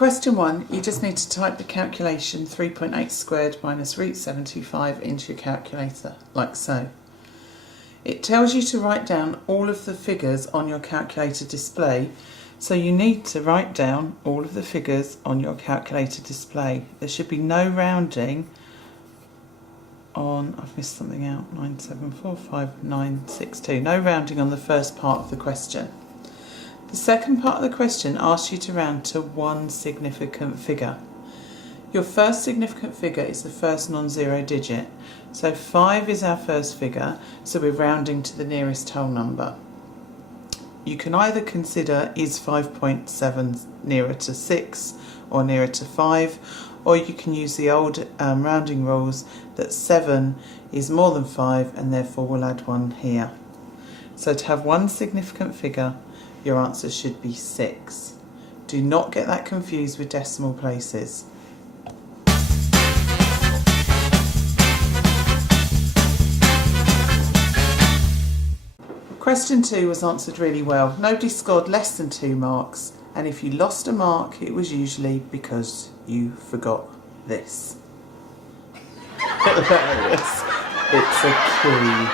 question 1, you just need to type the calculation 3.8 squared minus root 725 into your calculator, like so. It tells you to write down all of the figures on your calculator display, so you need to write down all of the figures on your calculator display. There should be no rounding on, I've missed something out, 9745962, no rounding on the first part of the question. The second part of the question asks you to round to one significant figure. Your first significant figure is the first non-zero digit. So 5 is our first figure, so we're rounding to the nearest whole number. You can either consider, is 5.7 nearer to 6 or nearer to 5, or you can use the old rounding rules that 7 is more than 5 and therefore we'll add 1 here. So to have one significant figure, your answer should be 6. Do not get that confused with decimal places. Question 2 was answered really well. Nobody scored less than 2 marks, and if you lost a mark, it was usually because you forgot this. It's a key.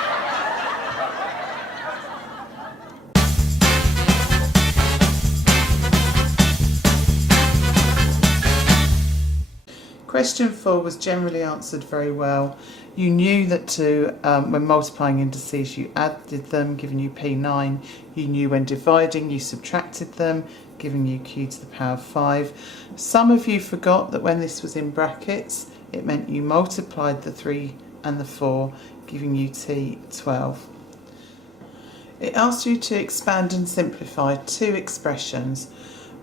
Question 4 was generally answered very well. You knew that when multiplying indices you added them, giving you P9. You knew when dividing you subtracted them, giving you Q to the power of 5. Some of you forgot that when this was in brackets, it meant you multiplied the 3 and the 4, giving you T12. It asked you to expand and simplify 2 expressions,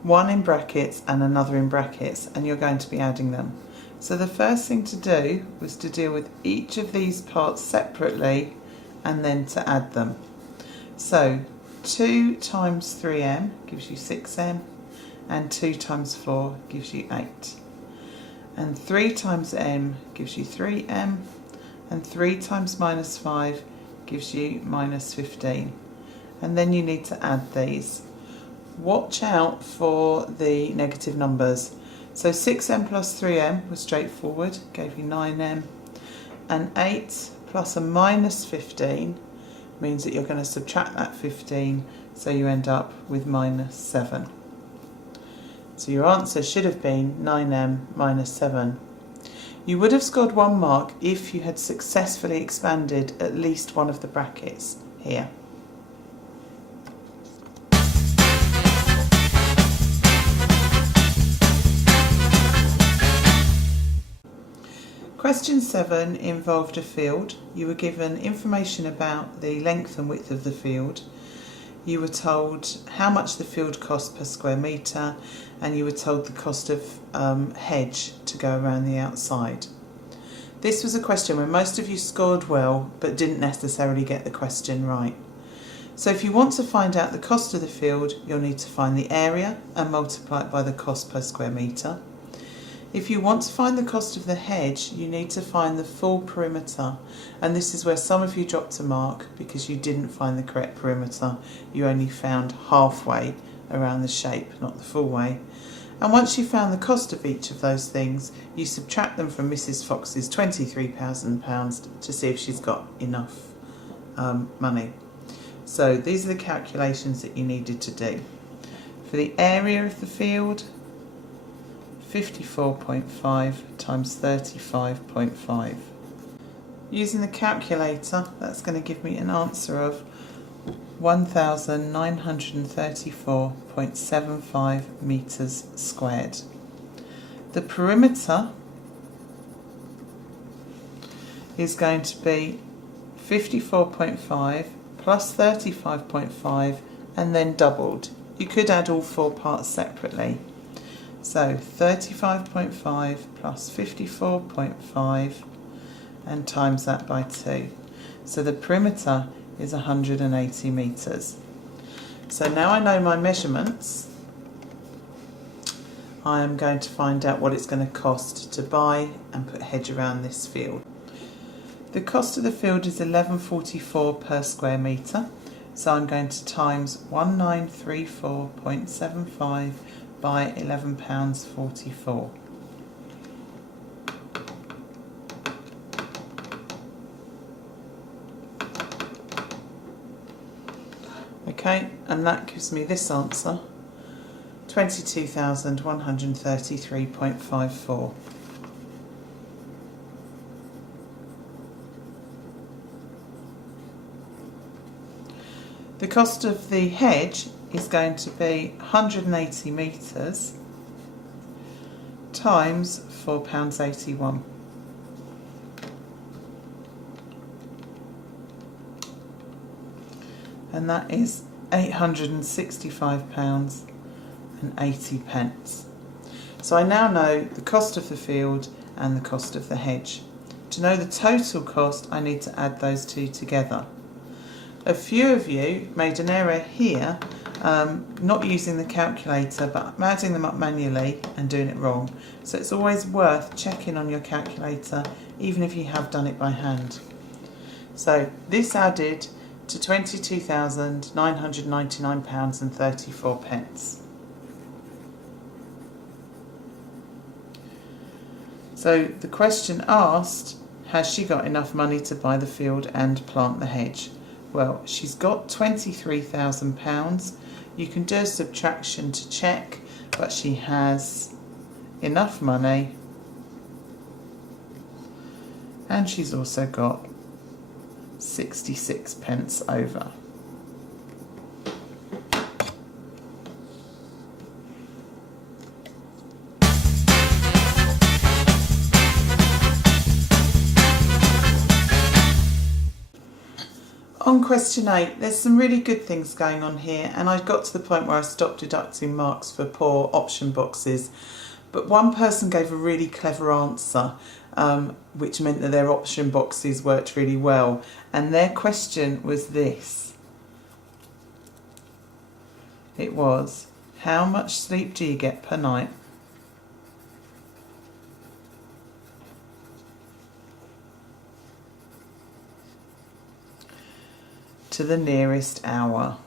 one in brackets and another in brackets, and you're going to be adding them. So the first thing to do was to deal with each of these parts separately and then to add them. So 2 times 3m gives you 6m, and 2 times 4 gives you 8. And 3 times m gives you 3m, and 3 times minus 5 gives you minus 15. And then you need to add these. Watch out for the negative numbers. So 6m plus 3m was straightforward, gave you 9m, and 8 plus a minus 15 means that you're going to subtract that 15, so you end up with minus 7. So your answer should have been 9m minus 7. You would have scored 1 mark if you had successfully expanded at least one of the brackets here. Question 7 involved a field. You were given information about the length and width of the field. You were told how much the field cost per square metre, and you were told the cost of hedge to go around the outside. This was a question where most of you scored well but didn't necessarily get the question right. So if you want to find out the cost of the field, you'll need to find the area and multiply it by the cost per square metre. If you want to find the cost of the hedge, you need to find the full perimeter, and this is where some of you dropped a mark because you didn't find the correct perimeter. You only found halfway around the shape, not the full way. And once you've found the cost of each of those things, you subtract them from Mrs. Fox's £23,000 to see if she's got enough money. So these are the calculations that you needed to do. For the area of the field, 54.5 times 35.5. Using the calculator, that's going to give me an answer of 1934.75 metres squared. The perimeter is going to be 54.5 plus 35.5 and then doubled. You could add all 4 parts separately. So 35.5 plus 54.5 and times that by 2. So the perimeter is 180 metres. So now I know my measurements, I am going to find out what it's going to cost to buy and put hedge around this field. The cost of the field is £11.44 per square metre. So I'm going to times 1934.75 by £11.44. Okay, and that gives me this answer, 22,133.54. The cost of the hedge is going to be 180 metres times £4.81. And that is £865.80. So I now know the cost of the field and the cost of the hedge. To know the total cost, I need to add those two together. A few of you made an error here, not using the calculator but adding them up manually and doing it wrong. So it's always worth checking on your calculator even if you have done it by hand. So this added to £22,999.34. So the question asked, has she got enough money to buy the field and plant the hedge? Well, she's got £23,000. You can do a subtraction to check, but she has enough money, and she's also got 66 pence over. On question 8, there's some really good things going on here, and I got to the point where I stopped deducting marks for poor option boxes. But one person gave a really clever answer, which meant that their option boxes worked really well. And their question was this. It was, how much sleep do you get per night? To the nearest hour.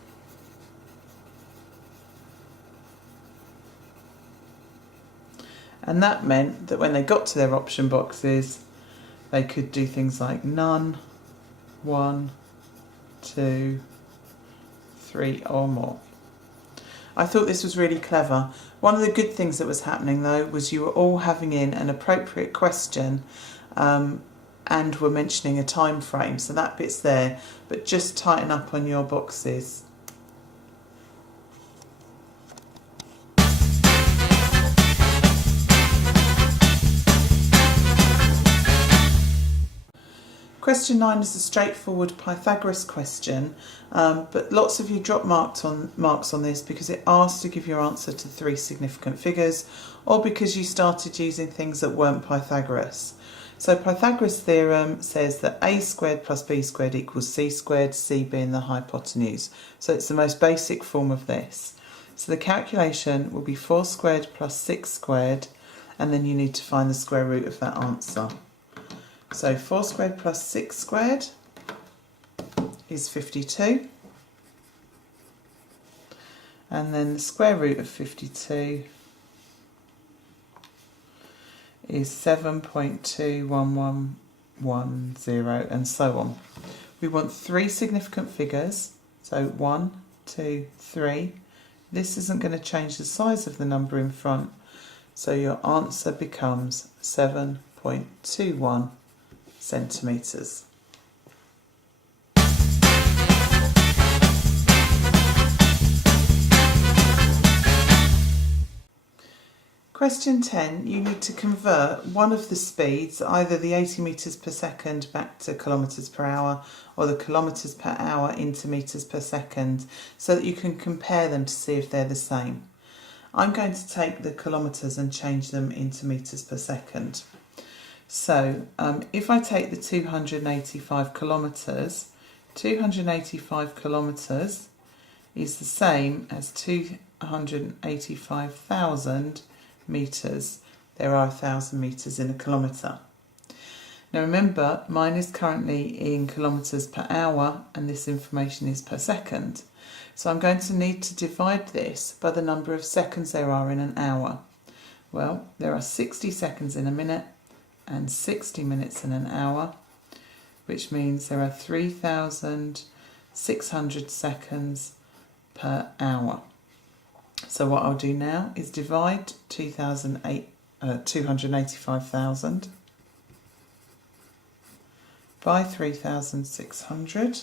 And that meant that when they got to their option boxes, they could do things like none, 1, 2, 3 or more. I thought this was really clever. One of the good things that was happening though was you were all having in an appropriate question and were mentioning a time frame, so that bit's there, but just tighten up on your boxes. Question 9 is a straightforward Pythagoras question, but lots of you dropped marks on this because it asked to give your answer to 3 significant figures, or because you started using things that weren't Pythagoras. So Pythagoras' theorem says that a squared plus b squared equals c squared, c being the hypotenuse. So it's the most basic form of this. So the calculation will be 4 squared plus 6 squared, and then you need to find the square root of that answer. So 4 squared plus 6 squared is 52. And then the square root of 52 is 7.21110, and so on. We want 3 significant figures, so 1, 2, 3. This isn't going to change the size of the number in front, so your answer becomes 7.21 centimetres. Question 10, you need to convert one of the speeds, either the 80 metres per second back to kilometres per hour, or the kilometres per hour into metres per second, so that you can compare them to see if they're the same. I'm going to take the kilometres and change them into metres per second. So if I take the 285 kilometres, 285 kilometres is the same as 285,000 metres. There are 1,000 metres in a kilometre. Now remember, mine is currently in kilometres per hour and this information is per second. So I'm going to need to divide this by the number of seconds there are in an hour. Well, there are 60 seconds in a minute and 60 minutes in an hour, which means there are 3,600 seconds per hour. So what I'll do now is divide 285,000 by 3,600.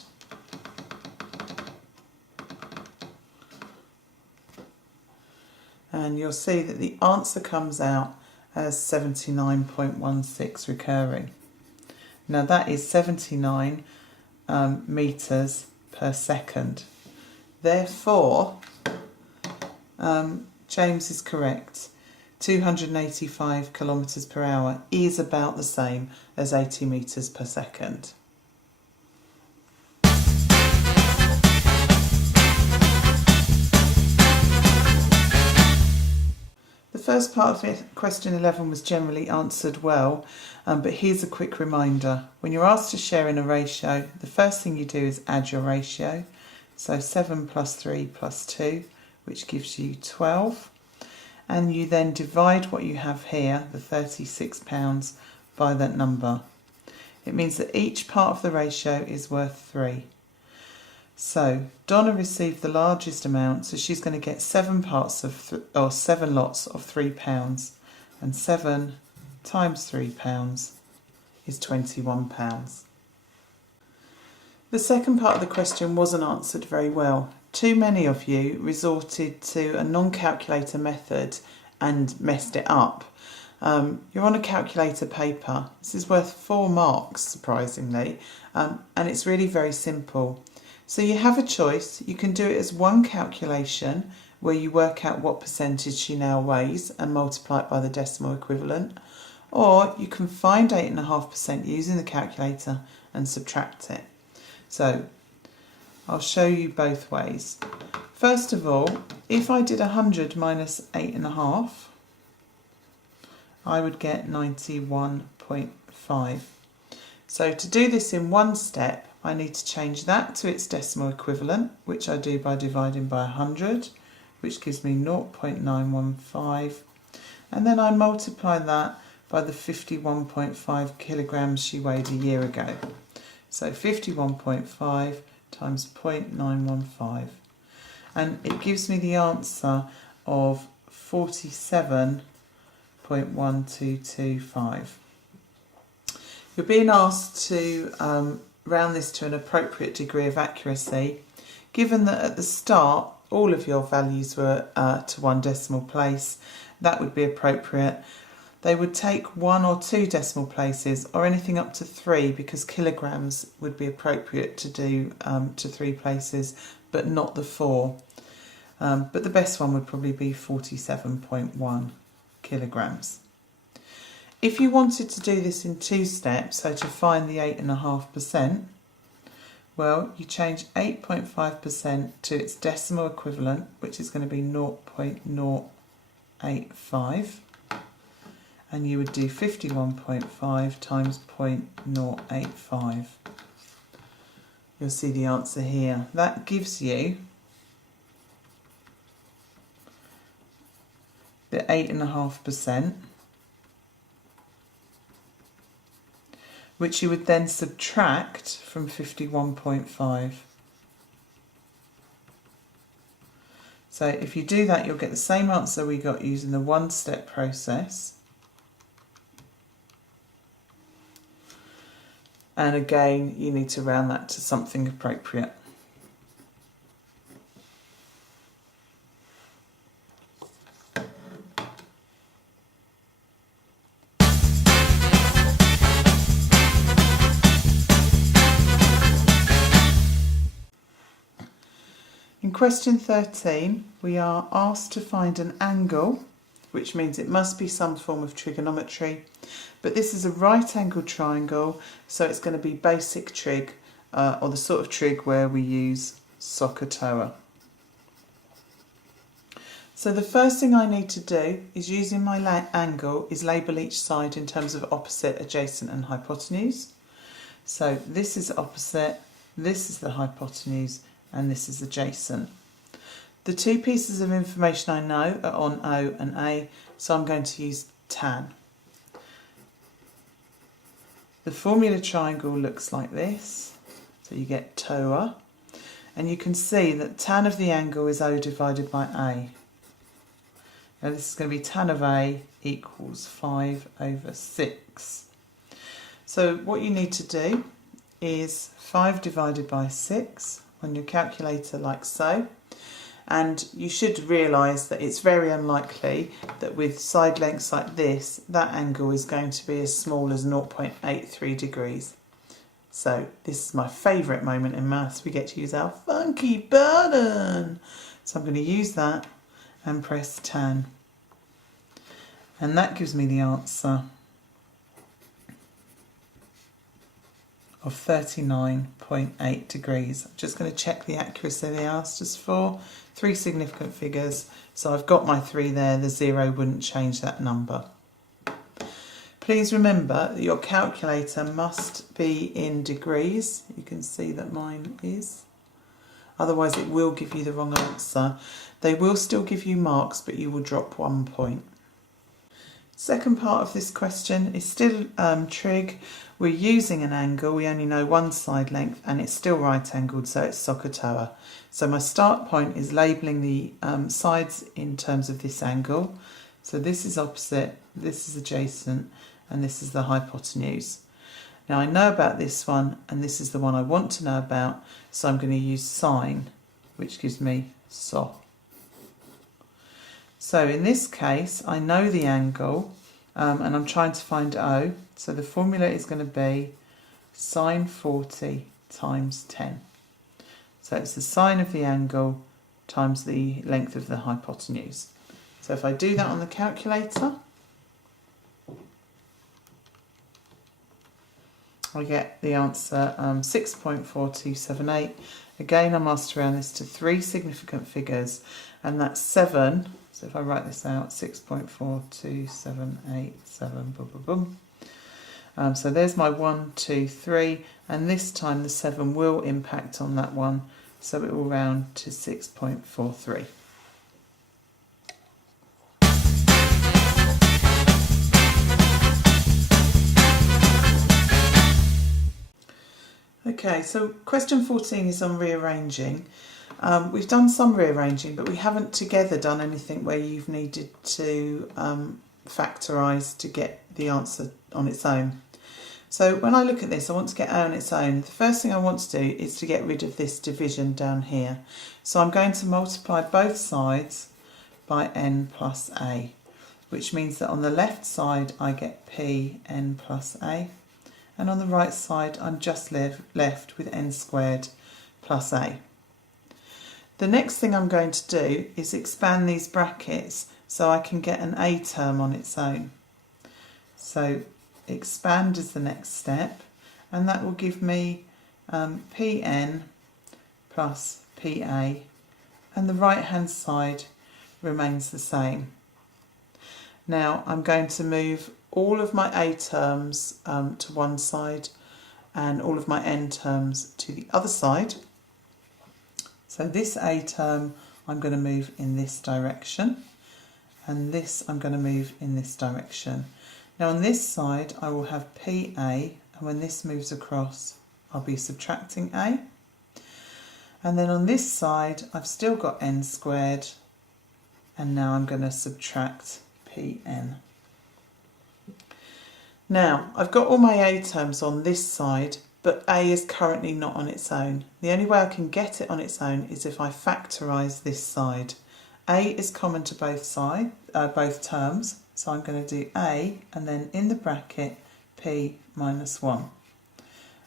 And you'll see that the answer comes out as 79.16 recurring. Now that is 79 metres per second. Therefore, James is correct. 285 kilometres per hour is about the same as 80 metres per second. The first part of it, question 11, was generally answered well, but here's a quick reminder. When you're asked to share in a ratio, the first thing you do is add your ratio. So 7 plus 3 plus 2, which gives you 12. And you then divide what you have here, the £36, by that number. It means that each part of the ratio is worth 3. So Donna received the largest amount, so she's going to get 7 lots of £3, and 7 times £3 is £21. The second part of the question wasn't answered very well. Too many of you resorted to a non-calculator method and messed it up. You're on a calculator paper. This is worth 4 marks, surprisingly, and it's really very simple. So you have a choice. You can do it as one calculation where you work out what percentage she now weighs and multiply it by the decimal equivalent, or you can find 8.5% using the calculator and subtract it. So I'll show you both ways. First of all, if I did 100 minus 8.5, I would get 91.5. So to do this in one step, I need to change that to its decimal equivalent, which I do by dividing by 100, which gives me 0.915. And then I multiply that by the 51.5 kilograms she weighed a year ago. So 51.5 times 0.915. And it gives me the answer of 47.1225. You're being asked to round this to an appropriate degree of accuracy. Given that at the start all of your values were to 1 decimal place, that would be appropriate. They would take 1 or 2 decimal places, or anything up to 3, because kilograms would be appropriate to do to 3 places, but not the 4. But the best one would probably be 47.1 kilograms. If you wanted to do this in 2 steps, so to find the 8.5%, well, you change 8.5% to its decimal equivalent, which is going to be 0.085, and you would do 51.5 times 0.085. You'll see the answer here. That gives you the 8.5%, which you would then subtract from 51.5. So if you do that, you'll get the same answer we got using the one-step process. And again, you need to round that to something appropriate. In question 13, we are asked to find an angle, which means it must be some form of trigonometry, but this is a right-angled triangle, so it's going to be basic trig, or the sort of trig where we use SOHCAHTOA. So the first thing I need to do is, using my angle, is label each side in terms of opposite, adjacent and hypotenuse. So this is opposite, this is the hypotenuse, and this is adjacent. The two pieces of information I know are on O and A, so I'm going to use tan. The formula triangle looks like this, so you get TOA, and you can see that tan of the angle is O divided by A. Now this is going to be tan of A equals 5/6. So what you need to do is 5 divided by 6 on your calculator, like so. And you should realise that it's very unlikely that with side lengths like this, that angle is going to be as small as 0.83 degrees. So this is my favourite moment in maths. We get to use our funky button. So I'm going to use that and press tan. And that gives me the answer of 39.8 degrees. I'm just going to check the accuracy they asked us for. 3 significant figures, so I've got my 3 there, the 0 wouldn't change that number. Please remember that your calculator must be in degrees. You can see that mine is. Otherwise it will give you the wrong answer. They will still give you marks, but you will drop 1 point. Second part of this question is still trig. We're using an angle, we only know one side length, and it's still right angled, so it's SOHCAHTOA. So my start point is labelling the sides in terms of this angle. So this is opposite, this is adjacent, and this is the hypotenuse. Now I know about this one, and this is the one I want to know about, so I'm going to use sine, which gives me SO. So in this case, I know the angle, and I'm trying to find O. So the formula is going to be sine 40 times 10. So it's the sine of the angle times the length of the hypotenuse. So if I do that on the calculator, I get the answer 6.4278. Again, I'm asked to round this to 3 significant figures, and that's 7. So if I write this out, 6.42787, boom, boom, boom. So there's my 1, 2, 3, and this time the 7 will impact on that one, so it will round to 6.43. Okay, so question 14 is on rearranging. We've done some rearranging, but we haven't together done anything where you've needed to factorise to get the answer on its own. So when I look at this, I want to get A on its own. The first thing I want to do is to get rid of this division down here. So I'm going to multiply both sides by n plus A, which means that on the left side I get p n plus A, and on the right side I'm just left with n squared plus A. The next thing I'm going to do is expand these brackets so I can get an A term on its own. So expand is the next step, and that will give me Pn plus Pa, and the right hand side remains the same. Now I'm going to move all of my A terms to one side and all of my N terms to the other side. So this A term I'm going to move in this direction, and this I'm going to move in this direction. Now on this side I will have PA, and when this moves across I'll be subtracting A. And then on this side I've still got n squared, and now I'm going to subtract Pn. Now I've got all my A terms on this side, but A is currently not on its own. The only way I can get it on its own is if I factorise this side. A is common to both terms, so I'm going to do A and then in the bracket P minus 1.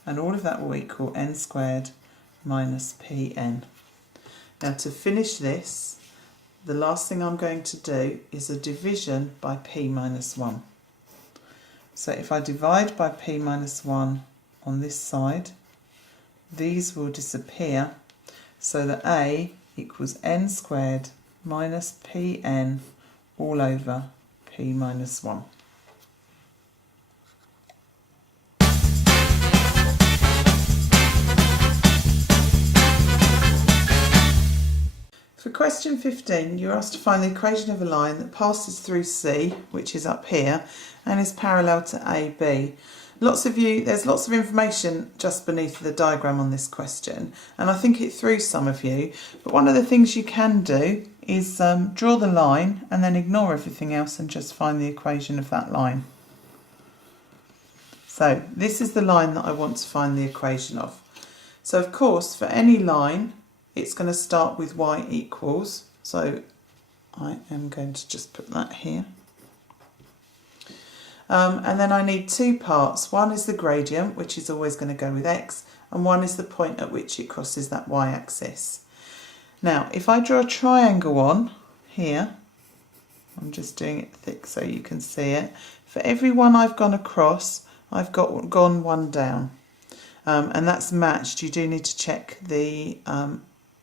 And all of that will equal n squared minus Pn. Now to finish this, the last thing I'm going to do is a division by P minus 1. So if I divide by P minus 1 on this side, these will disappear so that A equals n squared minus Pn all over P minus 1. For question 15, you're asked to find the equation of a line that passes through C, which is up here, and is parallel to AB. There's lots of information just beneath the diagram on this question, and I think it threw some of you, but one of the things you can do is draw the line and then ignore everything else and just find the equation of that line. So this is the line that I want to find the equation of. So of course, for any line, it's going to start with y equals, so I am going to just put that here. And then I need two parts. One is the gradient, which is always going to go with x, and one is the point at which it crosses that y-axis. Now, if I draw a triangle on here, I'm just doing it thick so you can see it, for every one I've gone across, I've gone one down. And that's matched. You do need to check the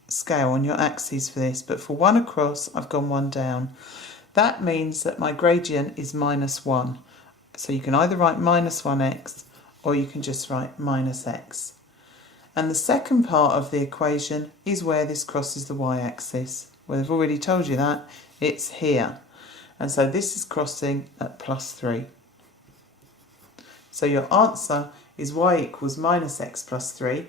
scale on your axes for this, but for one across I've gone one down. That means that my gradient is minus 1. So you can either write minus 1x or you can just write minus x. And the second part of the equation is where this crosses the y-axis. Well, I've already told you that, it's here. And so this is crossing at plus 3. So your answer is y equals minus x plus 3.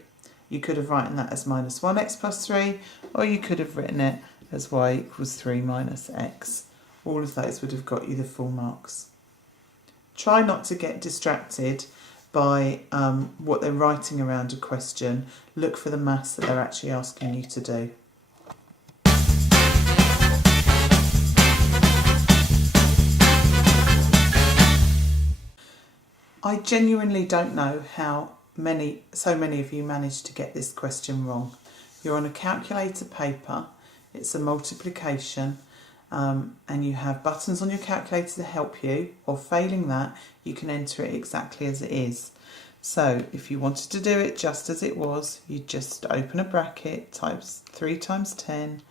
You could have written that as minus 1x plus 3, or you could have written it as y equals 3 minus x. All of those would have got you the full marks. Try not to get distracted by what they're writing around a question. Look for the maths that they're actually asking you to do. I genuinely don't know how so many of you managed to get this question wrong. You're on a calculator paper, it's a multiplication, and you have buttons on your calculator to help you, or failing that, you can enter it exactly as it is. So if you wanted to do it just as it was, you just open a bracket, type 3 times 10,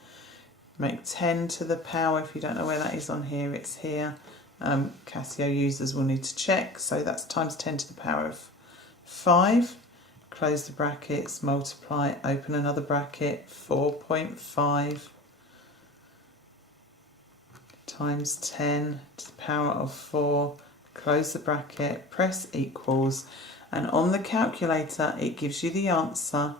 make 10 to the power, if you don't know where that is on here, it's here. Casio users will need to check, so that's times 10 to the power of 5, close the brackets, multiply, open another bracket, 4.5 times 10 to the power of 4, close the bracket, press equals, and on the calculator it gives you the answer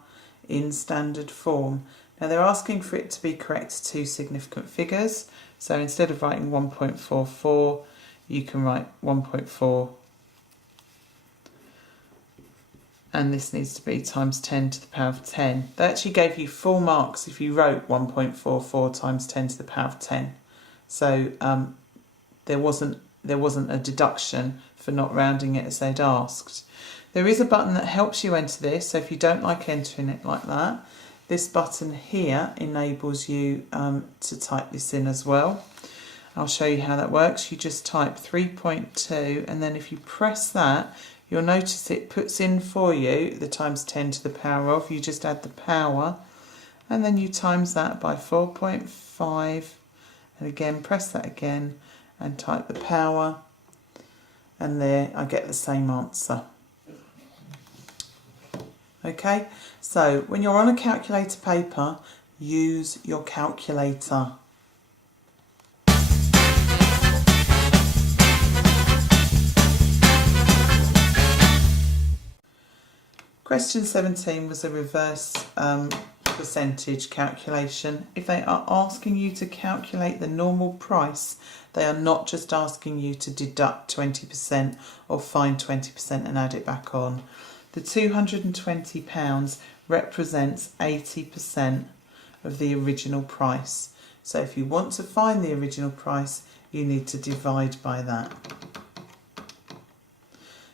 in standard form. Now they're asking for it to be correct to two significant figures, so instead of writing 1.44, you can write 1.4, and this needs to be times 10 to the power of 10. They actually gave you full marks if you wrote 1.44 times 10 to the power of 10. So there wasn't a deduction for not rounding it as they'd asked. There is a button that helps you enter this, so if you don't like entering it like that, this button here enables you to type this in as well. I'll show you how that works. You just type 3.2, and then if you press that, you'll notice it puts in for you the times 10 to the power of. You just add the power, and then you times that by 4.5, and again press that again and type the power, and there I get the same answer. Okay, so when you're on a calculator paper, use your calculator. Question 17 was a reverse percentage calculation. If they are asking you to calculate the normal price, they are not just asking you to deduct 20% or find 20% and add it back on. The £220 represents 80% of the original price. So if you want to find the original price, you need to divide by that.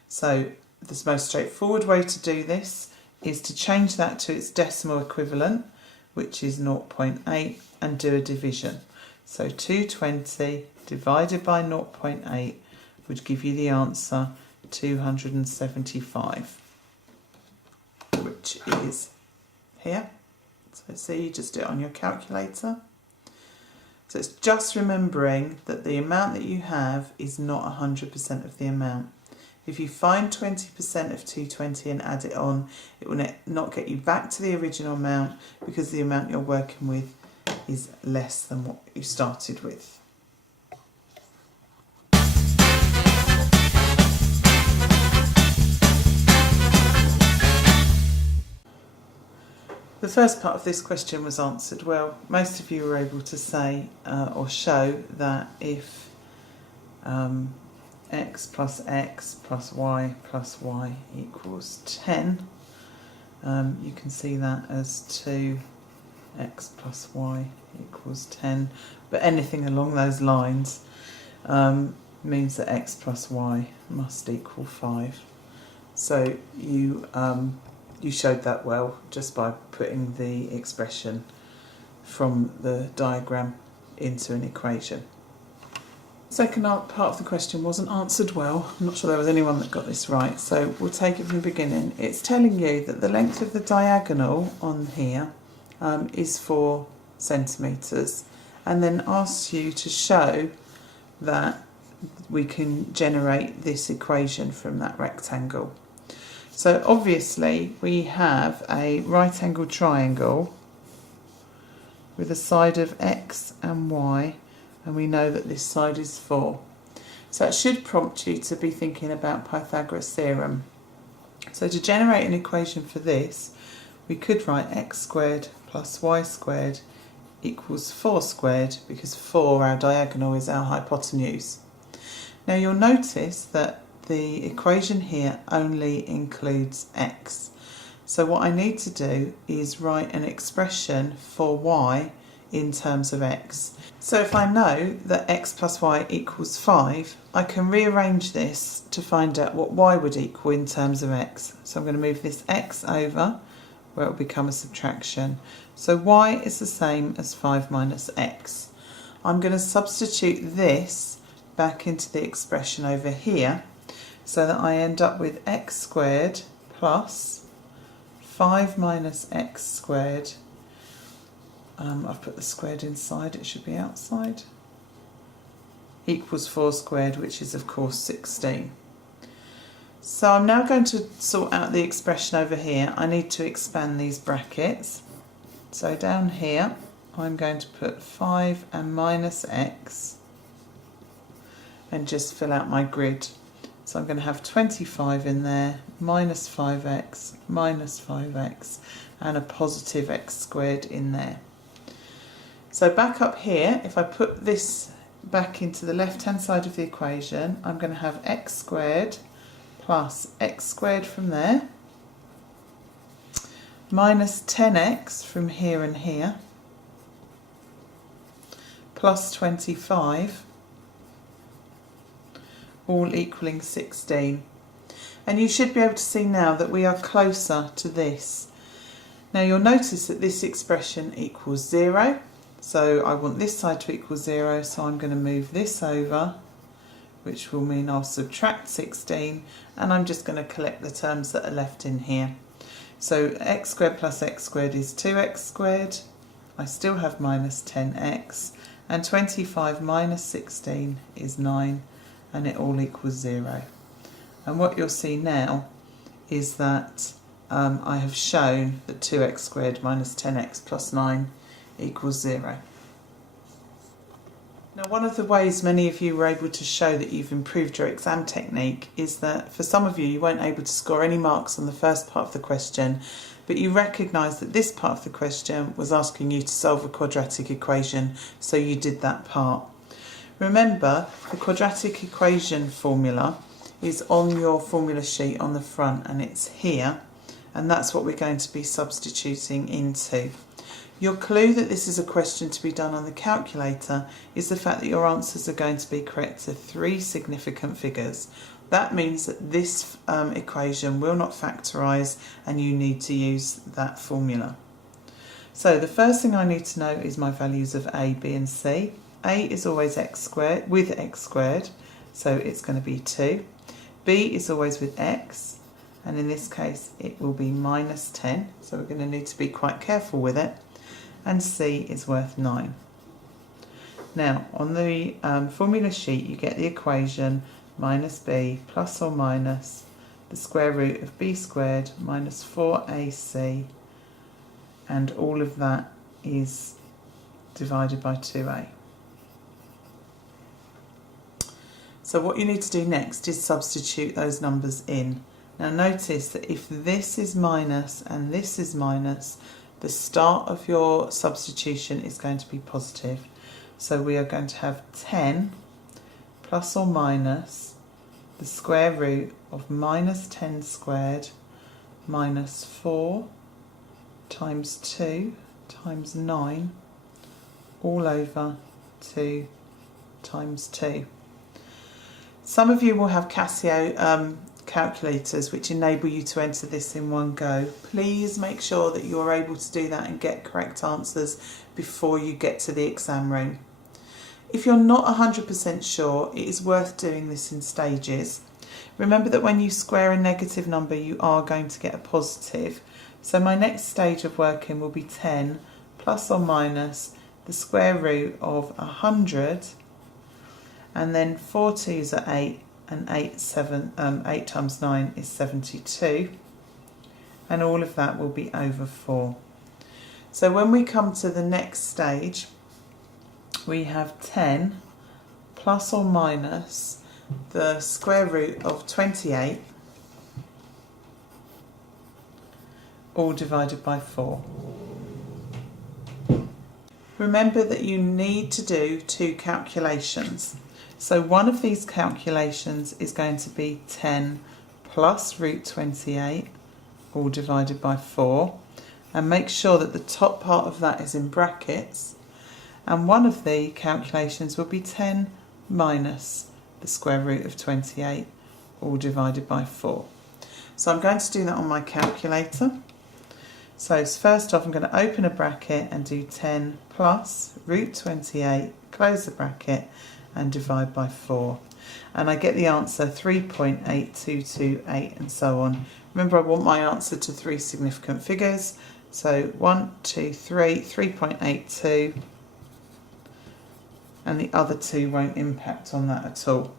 So the most straightforward way to do this is to change that to its decimal equivalent, which is 0.8, and do a division. So 220 divided by 0.8 would give you the answer 275, which is here. So see, you just do it on your calculator. So it's just remembering that the amount that you have is not 100% of the amount. If you find 20% of 220 and add it on, it will not get you back to the original amount because the amount you're working with is less than what you started with. The first part of this question was answered well. Most of you were able to say or show that if x plus y plus y equals 10, you can see that as 2x plus y equals 10. But anything along those lines means that x plus y must equal 5. So you showed that well just by putting the expression from the diagram into an equation. The second part of the question wasn't answered well. I'm not sure there was anyone that got this right, so we'll take it from the beginning. It's telling you that the length of the diagonal on here is 4 centimetres, and then asks you to show that we can generate this equation from that rectangle. So obviously we have a right angled triangle with a side of x and y, and we know that this side is 4. So that should prompt you to be thinking about Pythagoras' theorem. So to generate an equation for this, we could write x squared plus y squared equals 4 squared, because 4, our diagonal, is our hypotenuse. Now you'll notice that the equation here only includes x. So what I need to do is write an expression for y in terms of x. So if I know that x plus y equals 5, I can rearrange this to find out what y would equal in terms of x. So I'm going to move this x over, where it will become a subtraction. So y is the same as 5 minus x. I'm going to substitute this back into the expression over here, so that I end up with x squared plus 5 minus x squared. I've put the squared inside, it should be outside. Equals 4 squared, which is of course 16. So I'm now going to sort out the expression over here. I need to expand these brackets. So down here I'm going to put 5 and minus x and just fill out my grid. So I'm going to have 25 in there, minus 5x, and a positive x squared in there. So back up here, if I put this back into the left hand side of the equation, I'm going to have x squared plus x squared from there, minus 10x from here and here, plus 25, all equaling 16. And you should be able to see now that we are closer to this. Now you'll notice that this expression equals 0, so I want this side to equal 0, so I'm going to move this over, which will mean I'll subtract 16, and I'm just going to collect the terms that are left in here. So x squared plus x squared is 2x squared, I still have minus 10x, and 25 minus 16 is 9, and it all equals 0. And what you'll see now is that I have shown that 2x squared minus 10x plus 9 equals 0. Now, one of the ways many of you were able to show that you've improved your exam technique is that for some of you, you weren't able to score any marks on the first part of the question, but you recognised that this part of the question was asking you to solve a quadratic equation, so you did that part. Remember, the quadratic equation formula is on your formula sheet on the front, and it's here, and that's what we're going to be substituting into. Your clue that this is a question to be done on the calculator is the fact that your answers are going to be correct to 3 significant figures. That means that this equation will not factorise, and you need to use that formula. So the first thing I need to know is my values of a, b and c. A is always x squared, with x squared, so it's going to be 2. B is always with x, and in this case it will be minus 10, so we're going to need to be quite careful with it. And c is worth 9. Now, on the formula sheet, you get the equation minus b plus or minus the square root of b squared minus 4ac, and all of that is divided by 2a. So what you need to do next is substitute those numbers in. Now notice that if this is minus and this is minus, the start of your substitution is going to be positive. So we are going to have 10 plus or minus the square root of minus 10 squared minus 4 times 2 times 9 all over 2 times 2. Some of you will have Casio calculators which enable you to enter this in one go. Please make sure that you're able to do that and get correct answers before you get to the exam room. If you're not 100% sure, it is worth doing this in stages. Remember that when you square a negative number, you are going to get a positive. So my next stage of working will be 10 plus or minus the square root of 100, and then 4 2's are 8, and 8 times 9 is 72, and all of that will be over 4. So when we come to the next stage, we have 10 plus or minus the square root of 28 all divided by 4. Remember that you need to do two calculations. So one of these calculations is going to be 10 plus root 28 all divided by 4, and make sure that the top part of that is in brackets. And one of the calculations will be 10 minus the square root of 28 all divided by 4. So I'm going to do that on my calculator. So first off, I'm going to open a bracket and do 10 plus root 28, close the bracket and divide by 4. And I get the answer 3.8228 and so on. Remember, I want my answer to 3 significant figures. So 1, 2, 3, 3.82, and the other 2 won't impact on that at all.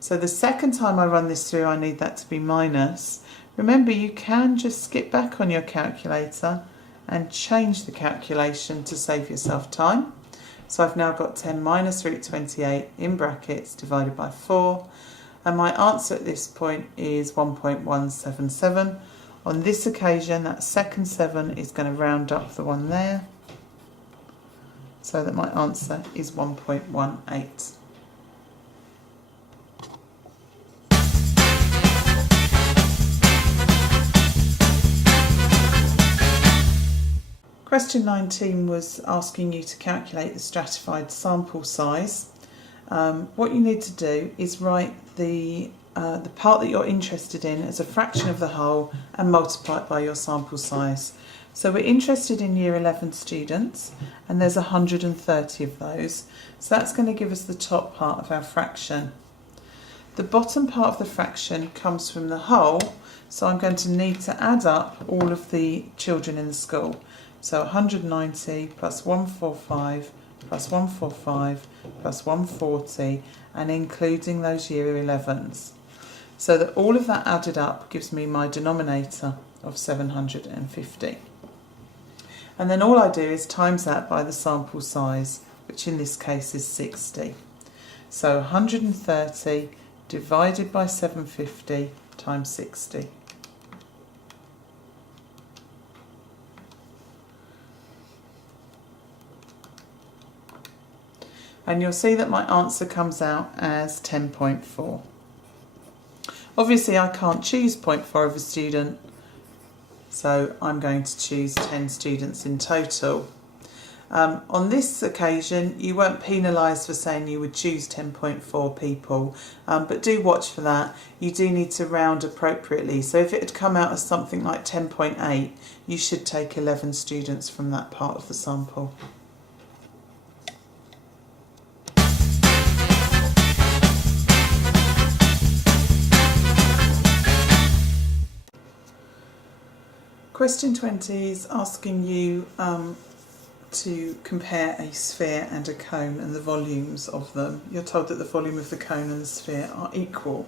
So the second time I run this through, I need that to be minus. Remember, you can just skip back on your calculator and change the calculation to save yourself time. So I've now got 10 minus root 28 in brackets divided by 4, and my answer at this point is 1.177. On this occasion, that second 7 is going to round up the one there, so that my answer is 1.18. Question 19 was asking you to calculate the stratified sample size. What you need to do is write the part that you're interested in as a fraction of the whole and multiply it by your sample size. So we're interested in year 11 students, and there's 130 of those. So that's going to give us the top part of our fraction. The bottom part of the fraction comes from the whole, so I'm going to need to add up all of the children in the school. So 190 plus 145 plus 145 plus 140, and including those year 11s. So that all of that added up gives me my denominator of 750. And then all I do is times that by the sample size, which in this case is 60. So 130 divided by 750 times 60. And you'll see that my answer comes out as 10.4. Obviously I can't choose 0.4 of a student, so I'm going to choose 10 students in total. On this occasion, you weren't penalised for saying you would choose 10.4 people, but do watch for that. You do need to round appropriately. So if it had come out as something like 10.8, you should take 11 students from that part of the sample. Question 20 is asking you to compare a sphere and a cone and the volumes of them, you're told that the volume of the cone and the sphere are equal.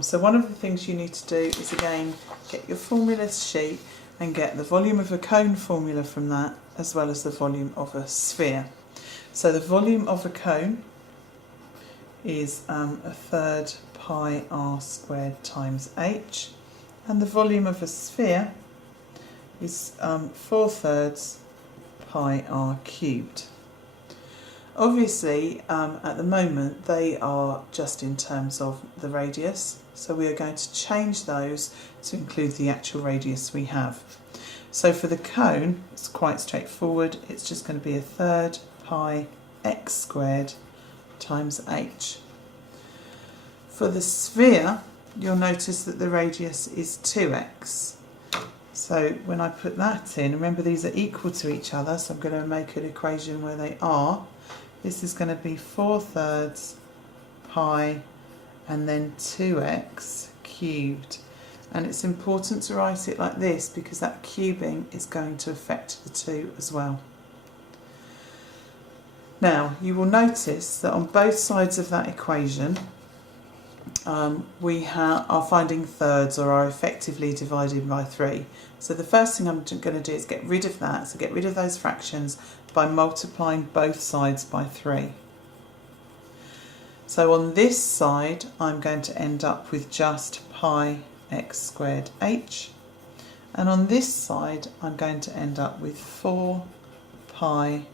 So one of the things you need to do is, again, get your formula sheet and get the volume of a cone formula from that, as well as the volume of a sphere. So the volume of a cone is a third pi r squared times h, and the volume of a sphere is 4/3 pi r cubed. Obviously, at the moment they are just in terms of the radius, so we are going to change those to include the actual radius we have. So for the cone, it's quite straightforward. It's just going to be a third pi x squared times h. For the sphere, you'll notice that the radius is 2x. So when I put that in, remember these are equal to each other, so I'm going to make an equation where they are. This is going to be 4/3 pi and then 2x cubed. And it's important to write it like this because that cubing is going to affect the 2 as well. Now, you will notice that on both sides of that equation, we are finding thirds, or are effectively divided by 3. So the first thing I'm going to do is get rid of that, so get rid of those fractions by multiplying both sides by 3. So on this side I'm going to end up with just pi x squared h, and on this side I'm going to end up with 4 pi,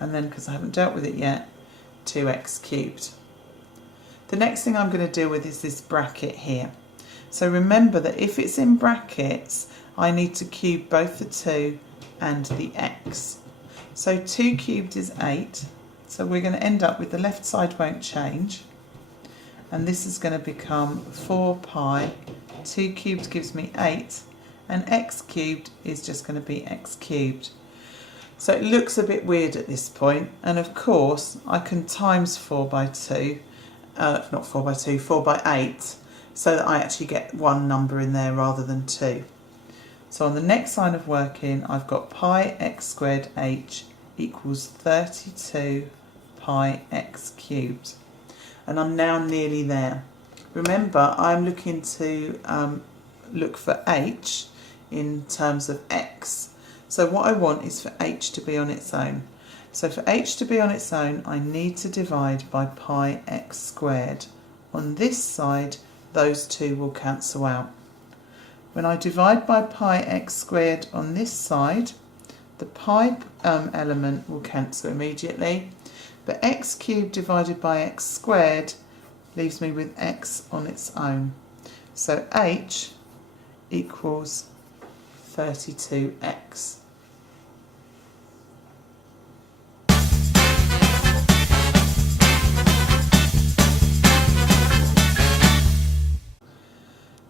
and then, because I haven't dealt with it yet, 2x cubed. The next thing I'm going to deal with is this bracket here. So remember that if it's in brackets, I need to cube both the 2 and the x. So 2 cubed is 8, so we're going to end up with the left side won't change, and this is going to become 4 pi, 2 cubed gives me 8, and x cubed is just going to be x cubed. So it looks a bit weird at this point, and of course I can times 4 by 2, not 4 by 2, 4 by 8, so that I actually get one number in there rather than 2. So on the next line of working, I've got pi x squared h equals 32 pi x cubed. And I'm now nearly there. Remember, I'm looking to look for h in terms of x. So what I want is for h to be on its own. So for h to be on its own, I need to divide by pi x squared. On this side, those two will cancel out. When I divide by pi x squared on this side, the pi element will cancel immediately, but x cubed divided by x squared leaves me with x on its own. So h equals 32x.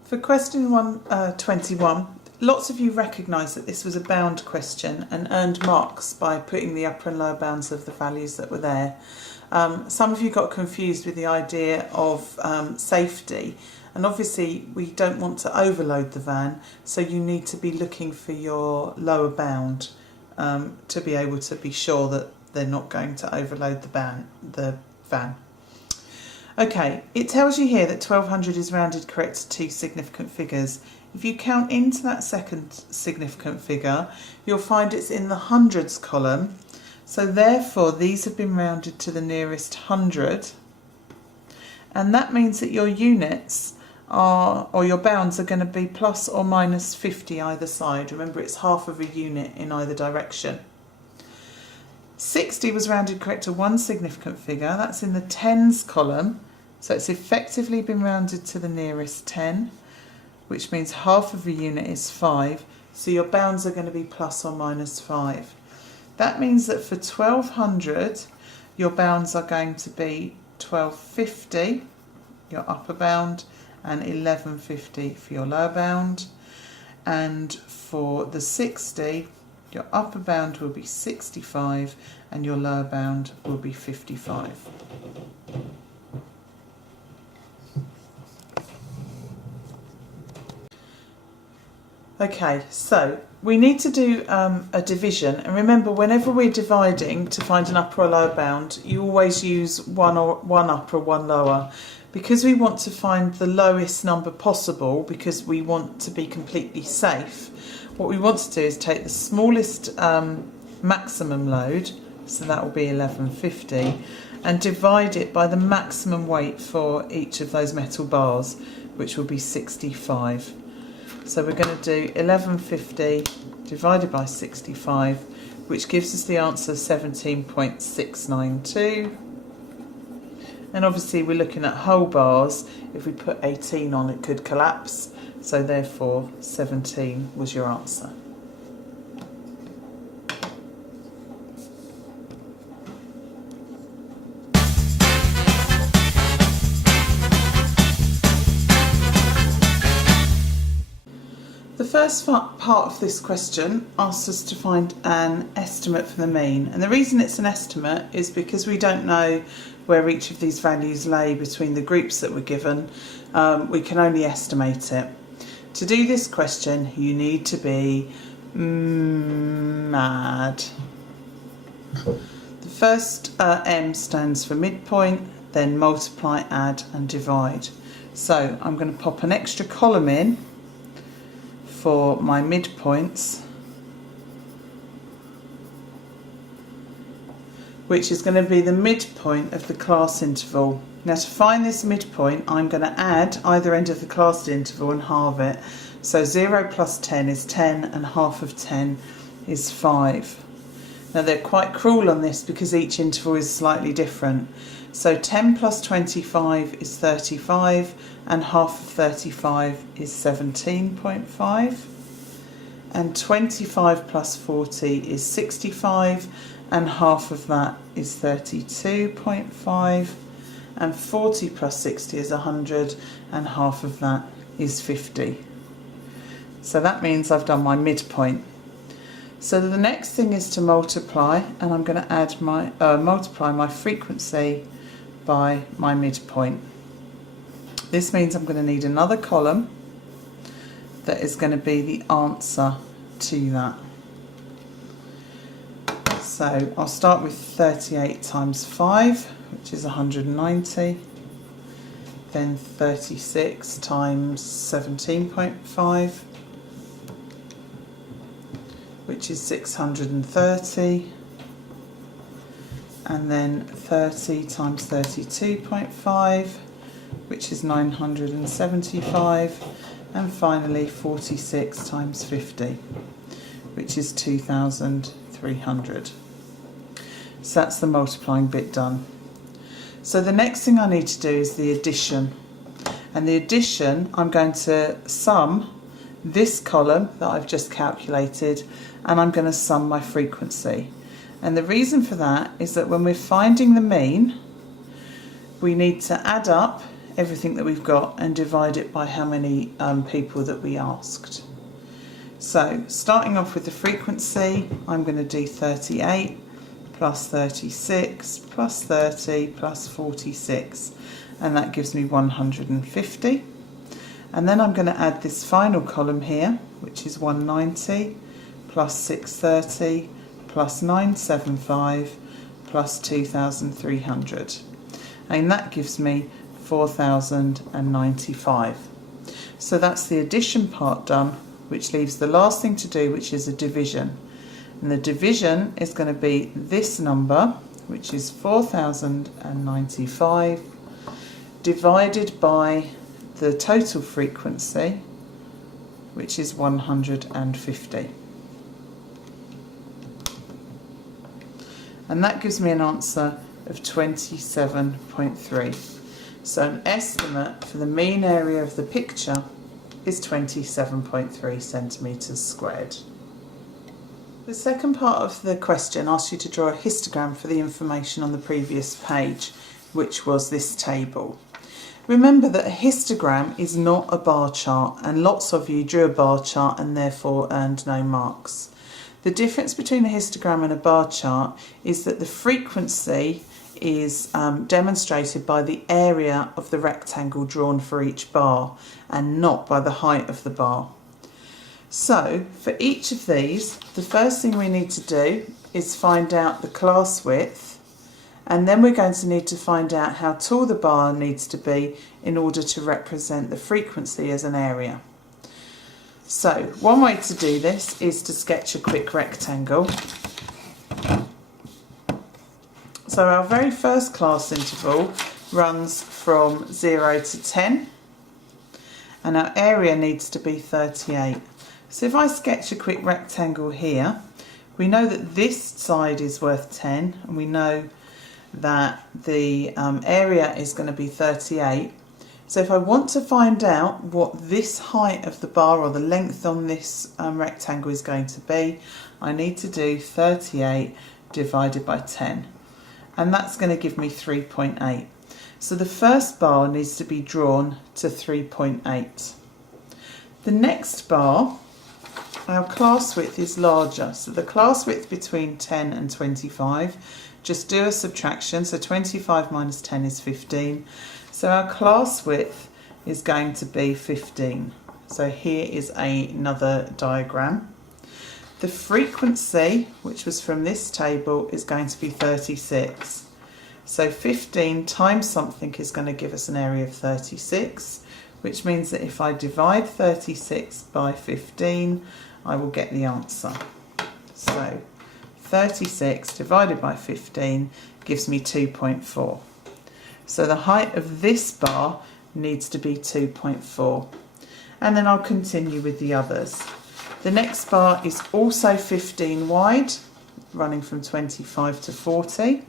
For question 21, lots of you recognise that this was a bound question and earned marks by putting the upper and lower bounds of the values that were there. Some of you got confused with the idea of safety, and obviously we don't want to overload the van, so you need to be looking for your lower bound to be able to be sure that they're not going to overload the van. Okay, it tells you here that 1200 is rounded correct to 2 significant figures. If you count into that second significant figure, you'll find it's in the hundreds column. So therefore, these have been rounded to the nearest 100. And that means that your units are, or your bounds are going to be plus or minus 50 either side. Remember, it's half of a unit in either direction. 60 was rounded correct to 1 significant figure. That's in the tens column. So it's effectively been rounded to the nearest 10, which means half of a unit is 5. So your bounds are going to be plus or minus 5. That means that for 1200, your bounds are going to be 1250, your upper bound, and 1150 for your lower bound. And for the 60, your upper bound will be 65 and your lower bound will be 55. Okay, so we need to do a division, and remember, whenever we're dividing to find an upper or lower bound, you always use one upper, one lower, because we want to find the lowest number possible, because we want to be completely safe. What we want to do is take the smallest maximum load, so that will be 1150, and divide it by the maximum weight for each of those metal bars, which will be 65. So we're going to do 1150 divided by 65, which gives us the answer 17.692. And obviously we're looking at whole bars. If we put 18 on, it could collapse. So therefore 17 was your answer. The first part of this question asks us to find an estimate for the mean, and the reason it's an estimate is because we don't know where each of these values lay between the groups that we're given. We can only estimate it. To do this question, you need to be mad. The first M stands for midpoint, then multiply, add and divide. So I'm going to pop an extra column in for my midpoints, which is going to be the midpoint of the class interval. Now, to find this midpoint, I'm going to add either end of the class interval and halve it. So 0 plus 10 is 10 and half of 10 is 5. Now they're quite cruel on this because each interval is slightly different. So 10 plus 25 is 35 and half of 35 is 17.5. And 25 plus 40 is 65 and half of that is 32.5. And 40 plus 60 is 100 and half of that is 50. So that means I've done my midpoint. So the next thing is to multiply, and I'm going to add my multiply my frequency by my midpoint. This means I'm going to need another column that is going to be the answer to that. So I'll start with 38 times 5, which is 190. Then 36 times 17.5, which is 630. And then 30 times 32.5, which is 975. And finally 46 times 50, which is 2,300. So that's the multiplying bit done. So the next thing I need to do is the addition. And the addition, I'm going to sum this column that I've just calculated, and I'm going to sum my frequency. And the reason for that is that when we're finding the mean, we need to add up everything that we've got and divide it by how many people that we asked. So starting off with the frequency, I'm going to do 38 plus 36 plus 30 plus 46, and that gives me 150. And then I'm going to add this final column here, which is 190 plus 630 plus 975 plus 2,300, and that gives me 4,095. So that's the addition part done, which leaves the last thing to do, which is a division. And the division is going to be this number, which is 4,095, divided by the total frequency, which is 150. And that gives me an answer of 27.3. So an estimate for the mean area of the picture is 27.3 centimetres squared. The second part of the question asks you to draw a histogram for the information on the previous page, which was this table. Remember that a histogram is not a bar chart, and lots of you drew a bar chart and therefore earned no marks. The difference between a histogram and a bar chart is that the frequency is demonstrated by the area of the rectangle drawn for each bar and not by the height of the bar. So for each of these, the first thing we need to do is find out the class width, and then we're going to need to find out how tall the bar needs to be in order to represent the frequency as an area. So one way to do this is to sketch a quick rectangle. So our very first class interval runs from 0 to 10, and our area needs to be 38. So if I sketch a quick rectangle here, we know that this side is worth 10, and we know that the area is going to be 38. So if I want to find out what this height of the bar or the length on this rectangle is going to be, I need to do 38 divided by 10. And that's going to give me 3.8. So the first bar needs to be drawn to 3.8. The next bar, our class width is larger. So the class width between 10 and 25, just do a subtraction. So 25 minus 10 is 15. So our class width is going to be 15. So here is another diagram. The frequency, which was from this table, is going to be 36. So 15 times something is going to give us an area of 36, which means that if I divide 36 by 15, I will get the answer. So 36 divided by 15 gives me 2.4. So the height of this bar needs to be 2.4. And then I'll continue with the others. The next bar is also 15 wide, running from 25 to 40.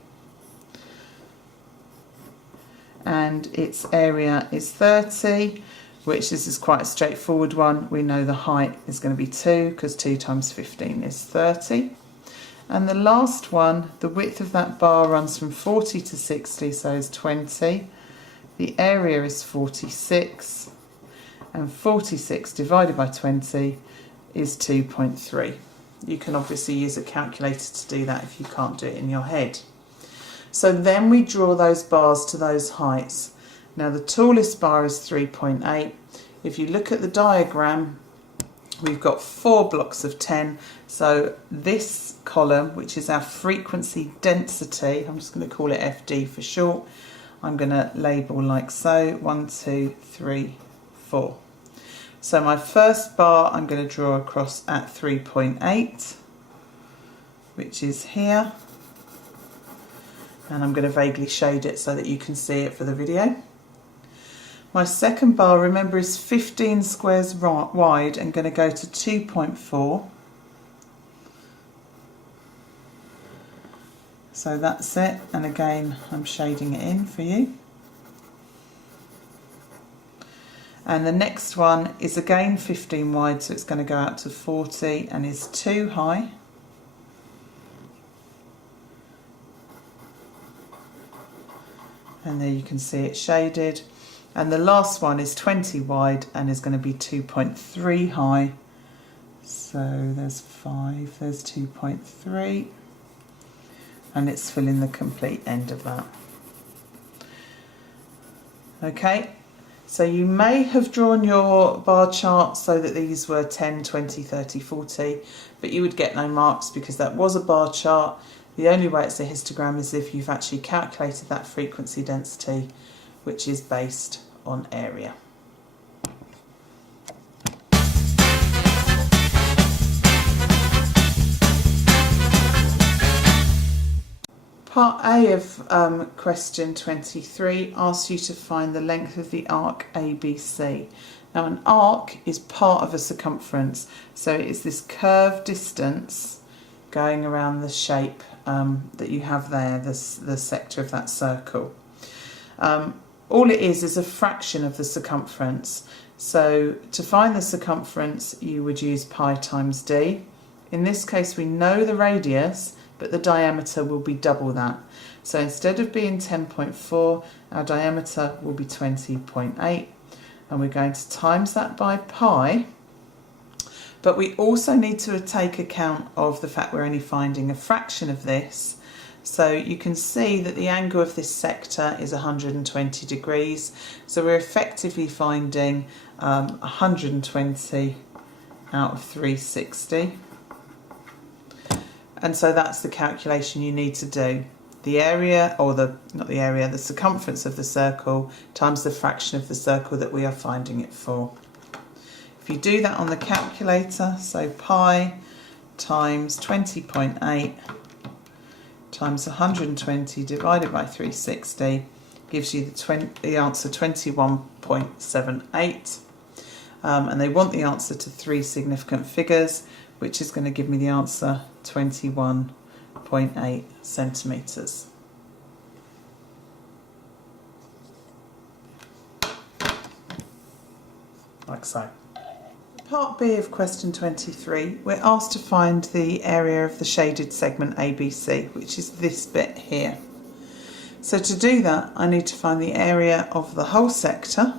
And its area is 30, which this is quite a straightforward one. We know the height is going to be 2 because 2 times 15 is 30. And the last one, the width of that bar runs from 40 to 60, so is 20. The area is 46, and 46 divided by 20 is 2.3. You can obviously use a calculator to do that if you can't do it in your head. So then we draw those bars to those heights. Now the tallest bar is 3.8. If you look at the diagram, we've got 4 blocks of 10. So this column, which is our frequency density, I'm just going to call it FD for short, I'm going to label like so, 1, 2, 3, 4. So my first bar I'm going to draw across at 3.8, which is here. And I'm going to vaguely shade it so that you can see it for the video. My second bar, remember, is 15 squares wide and going to go to 2.4. So that's it, and again I'm shading it in for you. And the next one is again 15 wide, so it's going to go out to 40 and is 2 high. And there you can see it shaded. And the last one is 20 wide and is going to be 2.3 high. So there's 5, there's 2.3. And it's filling the complete end of that. Okay, so you may have drawn your bar chart so that these were 10, 20, 30, 40, but you would get no marks because that was a bar chart. The only way it's a histogram is if you've actually calculated that frequency density, which is based on area. Part A of question 23 asks you to find the length of the arc ABC. Now an arc is part of a circumference, so it is this curved distance going around the shape that you have there, the sector of that circle. All it is a fraction of the circumference. So to find the circumference you would use pi times d. In this case we know the radius, but the diameter will be double that. So instead of being 10.4, our diameter will be 20.8, and we're going to times that by pi. But we also need to take account of the fact we're only finding a fraction of this. So you can see that the angle of this sector is 120 degrees. So we're effectively finding 120 out of 360. And so that's the calculation you need to do. The area, or the circumference of the circle times the fraction of the circle that we are finding it for. If you do that on the calculator, so pi times 20.8 times 120 divided by 360 gives you the answer 21.78. And they want the answer to 3 significant figures, which is going to give me the answer 21.8 centimetres. Like so. Part B of question 23, we're asked to find the area of the shaded segment ABC, which is this bit here. So to do that, I need to find the area of the whole sector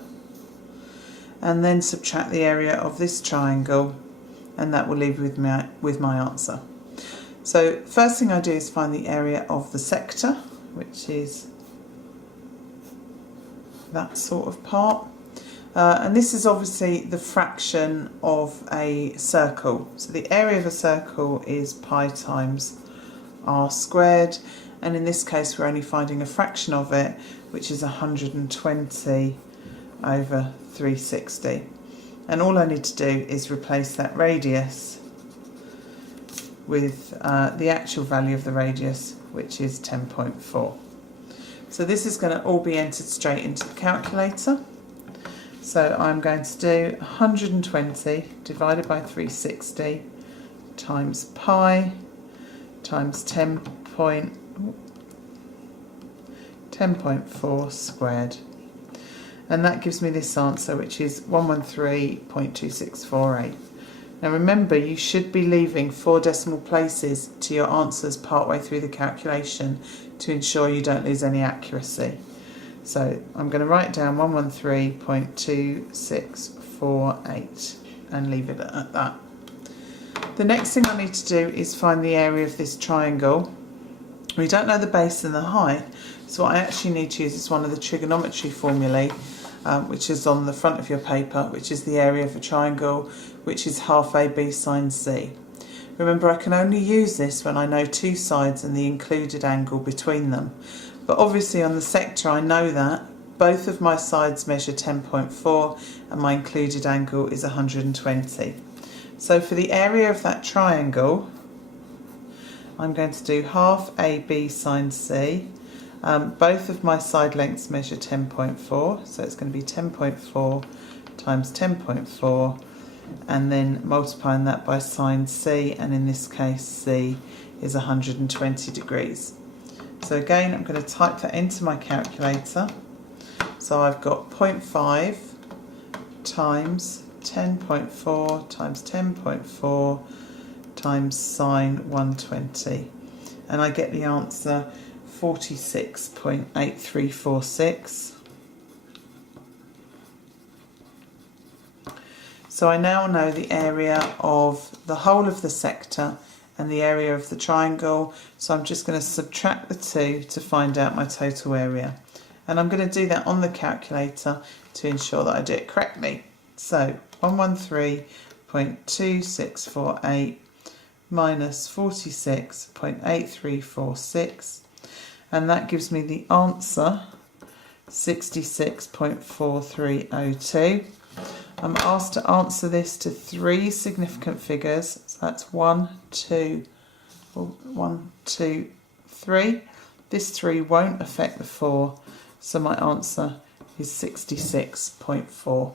and then subtract the area of this triangle, and that will leave me with my answer. So first thing I do is find the area of the sector, which is that sort of part. And this is obviously the fraction of a circle. So the area of a circle is pi times r squared, and in this case we're only finding a fraction of it, which is 120 over 360. And all I need to do is replace that radius with the actual value of the radius, which is 10.4. So this is going to all be entered straight into the calculator. So I'm going to do 120 divided by 360 times pi times 10.4 squared. And that gives me this answer, which is 113.2648. Now remember, you should be leaving 4 decimal places to your answers partway through the calculation to ensure you don't lose any accuracy. So I'm going to write down 113.2648 and leave it at that. The next thing I need to do is find the area of this triangle. We don't know the base and the height, so what I actually need to use is one of the trigonometry formulae, which is on the front of your paper, which is the area of a triangle, which is half AB sine C. Remember, I can only use this when I know 2 sides and the included angle between them. But obviously on the sector I know that both of my sides measure 10.4 and my included angle is 120. So for the area of that triangle, I'm going to do half AB sine C. Both of my side lengths measure 10.4, so it's going to be 10.4 times 10.4, and then multiplying that by sine C, and in this case C is 120 degrees. So again, I'm going to type that into my calculator. So I've got 0.5 times 10.4 times 10.4 times sine 120. And I get the answer 46.8346. So I now know the area of the whole of the sector and the area of the triangle, so I'm just going to subtract the 2 to find out my total area. And I'm going to do that on the calculator to ensure that I do it correctly. So 113.2648 minus 46.8346, and that gives me the answer 66.4302. I'm asked to answer this to 3 significant figures, so that's 1, 2, 3. This 3 won't affect the 4, so my answer is 66.4.